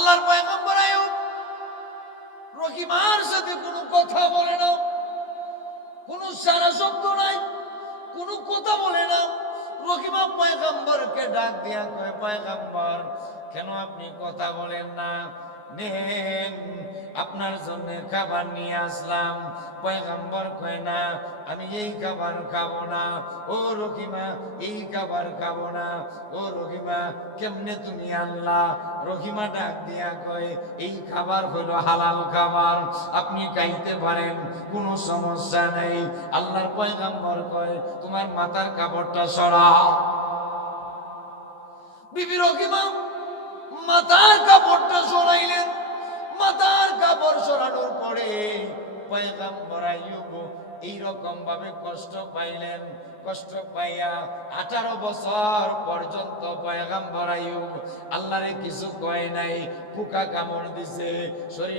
আল্লাহর পয়গম্বর আইয়ুব রহিমার সাথে কোনো কথা বলে না, কোনো সারা শব্দ নাই, কোনো কথা বলে না। রহিমা পয়গম্বরকে ডাক দিয়া কয়, পয়গম্বর কেন আপনি কথা বলেন না? নেন, আপনার জন্য খাবার নিয়ে আসলাম। পয়গম্বর কয় না, আমি এই খাবার খাবো না। ও রহিমা, এই খাবার খাবো না। ও রহিমা, কেমনে তুমি আনলা? রহিমা ডাক দিয়া কয়, এই খাবার হলো হালাল খাবার, আপনি খাইতে পারেন, কোনো সমস্যা নেই। আল্লাহর পয়গম্বর কয়, তোমার মাথার কাপড়টা সরাও। বিবি রহিমা মাথার কাপড়টা সরাইলেন। মাথার কাপড় সরানোর পরে পয়গম্বর আইয়ুব এইরকম ভাবে কষ্ট পাইলেন। কষ্ট পাইয়া 18 বছর পর্যন্ত পয়গম্বর আইয়ুব আল্লাহরে কিছু কয় নাই। পোকা কামড় দিছে শরীরে।